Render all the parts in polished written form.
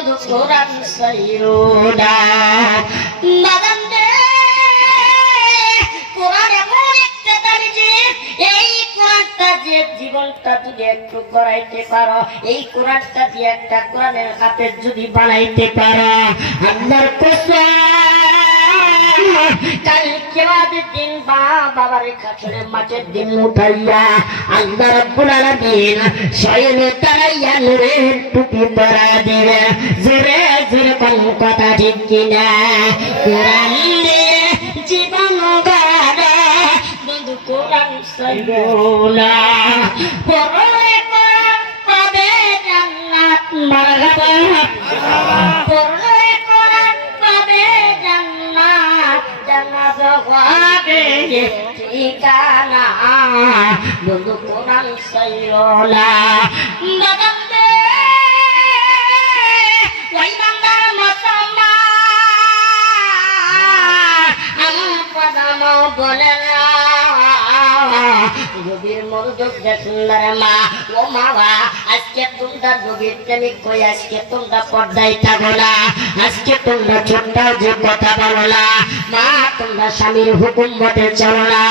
বধু কোরআন সাইরো না বাদাম দে কোরআন এমন একটা দামি জিনিস এই কোরআনটা দিয়ে জীবনটা যদি একটু গড়াইতে পারো এই কোরআনটা দিয়ে একটা কোরআনের হাফেজ যদি বানাইতে পারো আল্লাহর কসম কাল কিয়ামতের দিন বাবার কাছে মাঠের দিন উঠাইয়া আল্লাহ রাব্বুল আলামিন শয়নে তারাইয়া নূরের টুপি পরা দিবে জোরে জোরে কোন কথা ঠিক কিনা কোরআন দিয়ে জীবন গড়া বন্ধু কোরআন সাইয়্যুলা পড়লে কোরআন পাবে জান্নাত মারহাবা পড়লে কোরআন পাবে জান্নাত জান্নাত হবে ঠিকানা বন্ধু কোরআন সাইয়্যুলা বাদাম দে ওই বান্দার মুসলমান আমার পদাম বলে না গভীর মনোযোগ দেখুন মা ও মা আজকে তোমরা গভীর প্রেমিক কই আজকে তোমরা পর্দায় থাকো না আজকে তোমরা ছোট্ট যে কথা বলো না মা তোমরা স্বামীর হুকুম মতে চলো না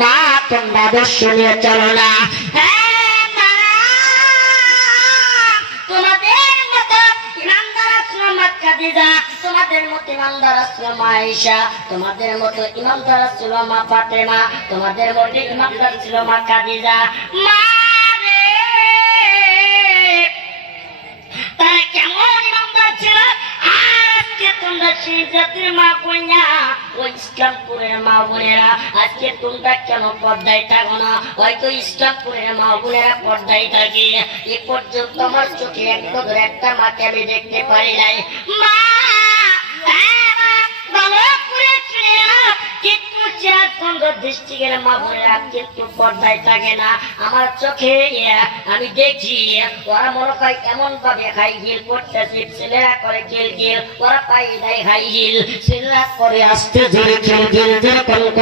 মা তোমরা আদর্শ নিয়ে চলো না তোমাদের মতো ইমানদার আসলো খাদিজা তোমাদের মতো ইমানদার আসলো আয়েশা তোমাদের মতো ইমানদার ছিল মা ফাতেমা তোমাদের মতো ইমানদার ছিল মা খাদিজা মা রে তারা কেমন ইমানদার ছিল আজকে তোমরা সেই জাতির মা কন্যা ওই ইসলামপুরের মা বোনেরা আজকে তোমরা কেন পর্দায় থাকো না হয়তো ইসলামপুরের মা বোনেরা পর্দায় থাকে এ পর্যন্ত আমার চোখে একটা মাকে আমি দেখতে পারি নাই মা ডিস্ট্রিক্টের মা বোনেরা কিন্তু পর্দায় থাকে না আমার চোখে আমি দেখি ওরা মনে হয় এমন ভাবে হাই হিল করতেছে ছেলেরা করে গিল গিল ওরা পাই নাই হাই হিল ছেলেরা করে আসতে জোরে খেল গিল